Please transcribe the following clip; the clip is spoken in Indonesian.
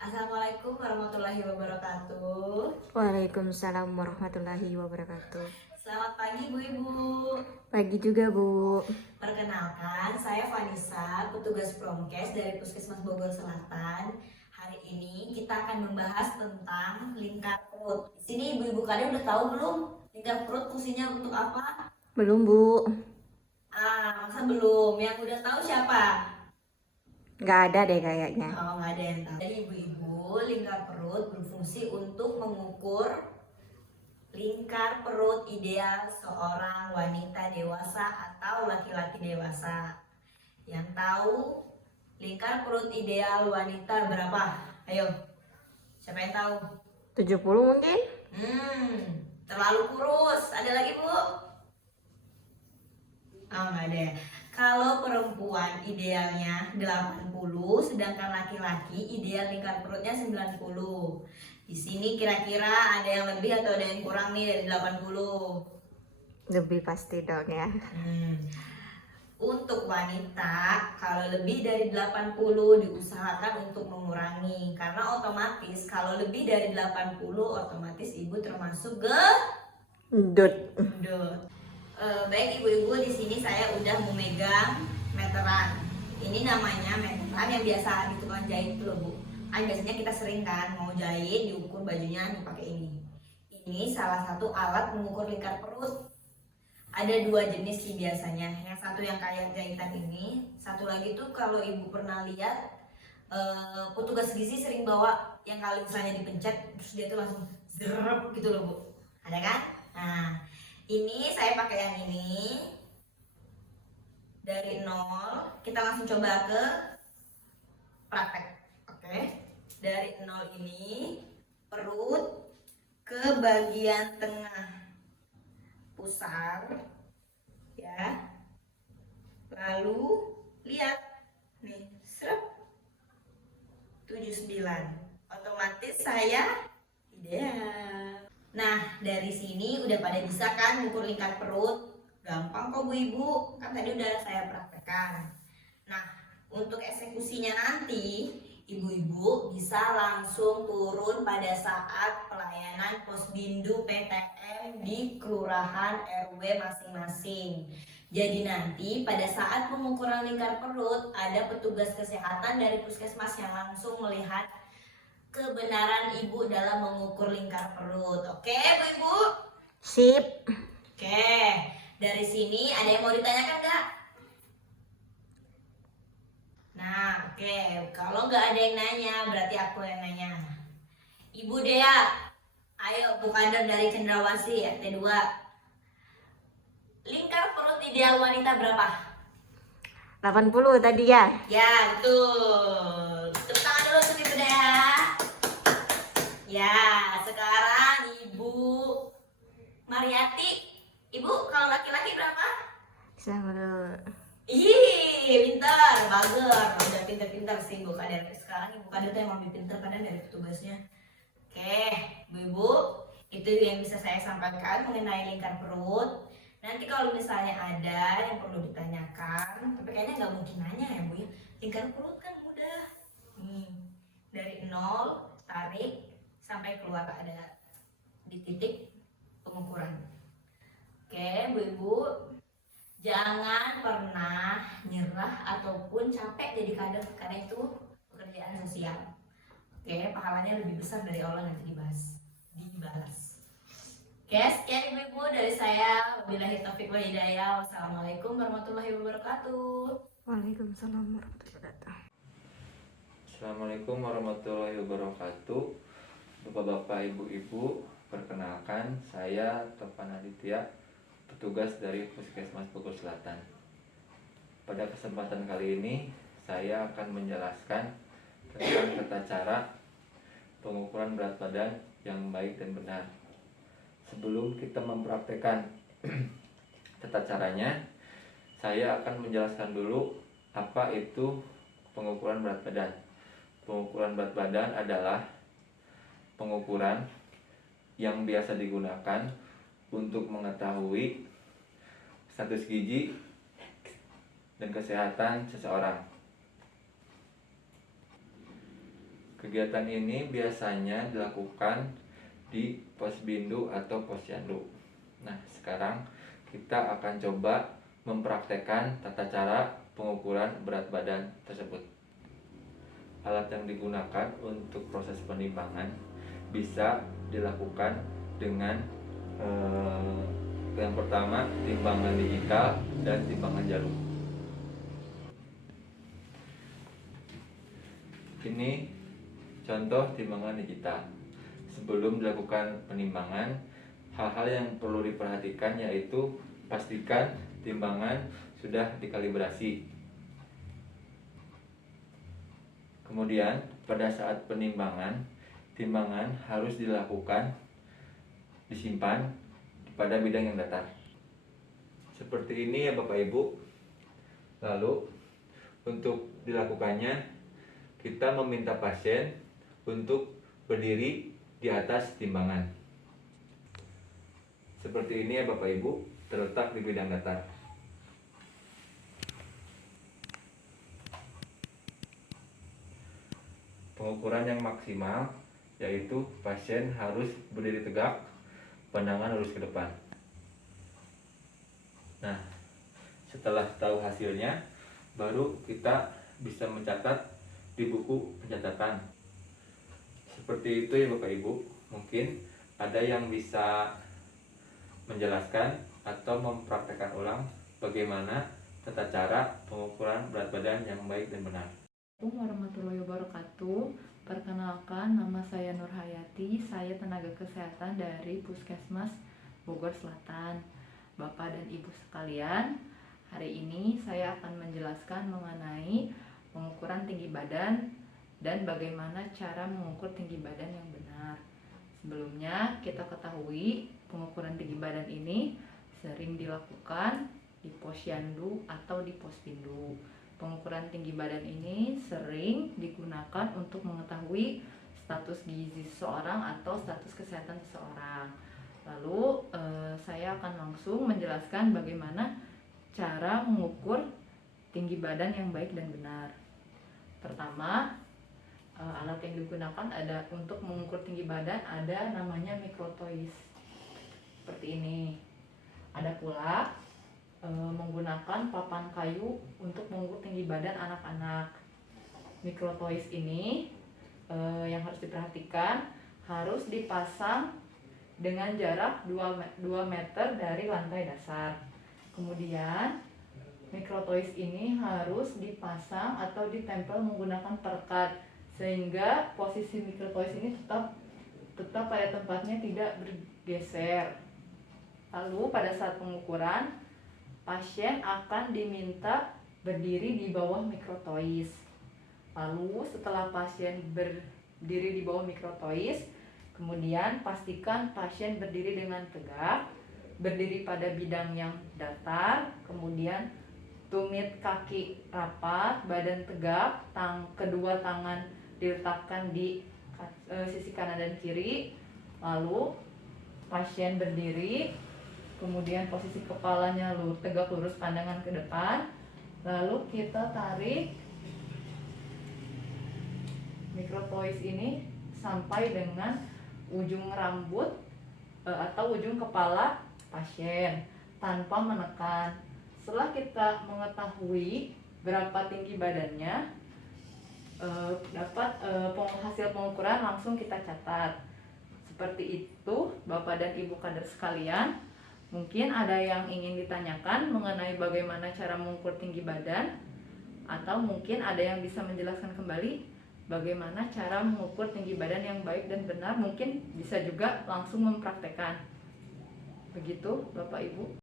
Assalamualaikum warahmatullahi wabarakatuh. Waalaikumsalam warahmatullahi wabarakatuh. Selamat pagi Bu Ibu. Pagi juga, Bu. Perkenalkan, saya Vanessa, petugas Promkes dari Puskesmas Bogor Selatan. Hari ini kita akan membahas tentang lingkar perut. Di sini ibu-ibu kalian udah tahu belum lingkar perut fungsinya untuk apa? Belum, Bu. Masa belum? Yang udah tahu siapa? Nggak ada deh kayaknya. Oh, nggak ada yang tahu. Jadi ibu-ibu, lingkar perut berfungsi untuk mengukur lingkar perut ideal seorang wanita dewasa atau laki-laki dewasa. Yang tahu lingkar perut ideal wanita berapa? Ayo, siapa yang tahu? 70 mungkin? Terlalu kurus. Ada lagi, Bu? Oh, nggak ada. Kalau perempuan idealnya 80, sedangkan laki-laki ideal lingkar perutnya 90. Di sini kira-kira ada yang lebih atau ada yang kurang nih dari 80? Lebih pasti dong ya. Untuk wanita, kalau lebih dari 80 diusahakan untuk mengurangi. Karena otomatis kalau lebih dari 80 otomatis ibu termasuk Dut. gendut. Baik ibu-ibu, di sini saya udah memegang meteran. Ini namanya meteran yang biasa di tukang jahit tuh loh, Bu. Biasanya kita sering kan mau jahit diukur bajunya dipakai ini. Ini salah satu alat mengukur lingkar perut. Ada dua jenis sih biasanya. Yang satu yang kayak jahitan ini, satu lagi tuh kalau ibu pernah lihat petugas gizi sering bawa yang kalau misalnya dipencet terus dia tuh langsung zerep gitu loh, Bu. Ada kan? Nah, ini saya pakai yang ini. Dari nol kita langsung coba ke praktek. Oke. Dari nol ini perut ke bagian tengah pusar ya, lalu lihat nih, serep 79, otomatis saya ideal. Nah, dari sini udah pada bisa kan ngukur lingkar perut? Gampang kok Bu Ibu, kan tadi udah saya praktekkan. Nah, untuk eksekusinya nanti ibu-ibu bisa langsung turun pada saat pelayanan Posbindu PTM di kelurahan RW masing-masing. Jadi nanti pada saat pengukuran lingkar perut ada petugas kesehatan dari puskesmas yang langsung melihat kebenaran ibu dalam mengukur lingkar perut. Oke, Bu Ibu? Sip. Oke, dari sini ada yang mau ditanyakan nggak? Nah, oke. Kalau nggak ada yang nanya, berarti aku yang nanya. Ibu Dea, ayo Bu Kader dari Cendrawasih RT 2. Lingkar perut ideal wanita berapa? 80 tadi ya. Ya, betul. Tepuk tangan dulu untuk Ibu Dea. Ya, sekarang Ibu Mariati. Ibu, kalau laki-laki berapa? Sama dulu. Ih, pintar, bagus. Udah pintar-pintar sih Bu Kader. Sekarang Ibu Kader tuh emang lebih pintar kadang dari petugasnya. Oke, Bu-ibu, itu yang bisa saya sampaikan mengenai lingkar perut. Nanti kalau misalnya ada yang perlu ditanyakan, tapi kayaknya nggak mungkin nanya ya Bu ya. Lingkar perut kan mudah. Nih, dari nol tarik sampai keluar ada di titik pengukuran. Oke, Bu-ibu, jangan pernah nyerah ataupun capek jadi kader karena itu pekerjaan sosial. Oke, pahalanya lebih besar dari Allah nanti dibalas. Oke, sekian ibu-ibu dari saya. Wabillahi taufiq wal hidayah. Wassalamualaikum warahmatullahi wabarakatuh. Waalaikumsalam warahmatullahi wabarakatuh. Assalamualaikum warahmatullahi wabarakatuh. Bapak-bapak, ibu-ibu, perkenalkan saya Topan Aditya, petugas dari Puskesmas Bogor Selatan. Pada kesempatan kali ini saya akan menjelaskan tentang tata cara pengukuran berat badan yang baik dan benar. Sebelum kita mempraktekkan tata caranya, saya akan menjelaskan dulu apa itu pengukuran berat badan. Pengukuran berat badan adalah pengukuran yang biasa digunakan untuk mengetahui status gizi dan kesehatan seseorang. Kegiatan ini biasanya dilakukan di posbindu atau posyandu. Nah, sekarang kita akan coba mempraktekkan tata cara pengukuran berat badan tersebut. Alat yang digunakan untuk proses penimbangan bisa dilakukan dengan yang pertama timbangan digital dan timbangan jarum. Ini contoh timbangan digital. Sebelum dilakukan penimbangan, hal-hal yang perlu diperhatikan yaitu pastikan timbangan sudah dikalibrasi. Kemudian pada saat penimbangan, timbangan harus disimpan pada bidang yang datar. Seperti ini ya Bapak Ibu. Lalu untuk dilakukannya, kita meminta pasien untuk berdiri di atas timbangan. Seperti ini ya Bapak Ibu, terletak di bidang datar. Pengukuran yang maksimal yaitu pasien harus berdiri tegak, pandangan lurus ke depan. Nah, setelah tahu hasilnya, baru kita bisa mencatat di buku pencatatan. Seperti itu ya Bapak Ibu. Mungkin ada yang bisa menjelaskan atau mempraktekkan ulang bagaimana tata cara pengukuran berat badan yang baik dan benar. Assalamualaikum warahmatullahi wabarakatuh. Perkenalkan, nama saya Nur Hayati. Saya tenaga kesehatan dari Puskesmas Bogor Selatan. Bapak dan Ibu sekalian, hari ini saya akan menjelaskan mengenai pengukuran tinggi badan dan bagaimana cara mengukur tinggi badan yang benar. Sebelumnya kita ketahui pengukuran tinggi badan ini sering dilakukan di posyandu atau di pospindu. Pengukuran tinggi badan ini sering digunakan untuk mengetahui status gizi seseorang atau status kesehatan seseorang. Lalu saya akan langsung menjelaskan bagaimana cara mengukur tinggi badan yang baik dan benar. Pertama, alat yang digunakan ada untuk mengukur tinggi badan ada namanya mikrotois. Seperti ini. Ada pula menggunakan papan kayu untuk mengukur tinggi badan anak-anak. Mikrotois ini yang harus diperhatikan harus dipasang dengan jarak 2 meter dari lantai dasar. Kemudian mikrotois ini harus dipasang atau ditempel menggunakan perekat sehingga posisi mikrotois ini tetap pada tempatnya, tidak bergeser. Lalu pada saat pengukuran, pasien akan diminta berdiri di bawah mikrotois. Lalu setelah pasien berdiri di bawah mikrotois, kemudian pastikan pasien berdiri dengan tegak, berdiri pada bidang yang datar, kemudian tumit kaki rapat, badan tegak, kedua tangan diletakkan di sisi kanan dan kiri. Lalu pasien berdiri, kemudian posisi kepalanya tegak lurus, pandangan ke depan. Lalu kita tarik mikrotois ini sampai dengan ujung rambut atau ujung kepala pasien tanpa menekan. Setelah kita mengetahui berapa tinggi badannya, dapat hasil pengukuran langsung kita catat. Seperti itu Bapak dan Ibu kader sekalian. Mungkin ada yang ingin ditanyakan mengenai bagaimana cara mengukur tinggi badan, atau mungkin ada yang bisa menjelaskan kembali bagaimana cara mengukur tinggi badan yang baik dan benar. Mungkin bisa juga langsung mempraktekkan. Begitu Bapak Ibu.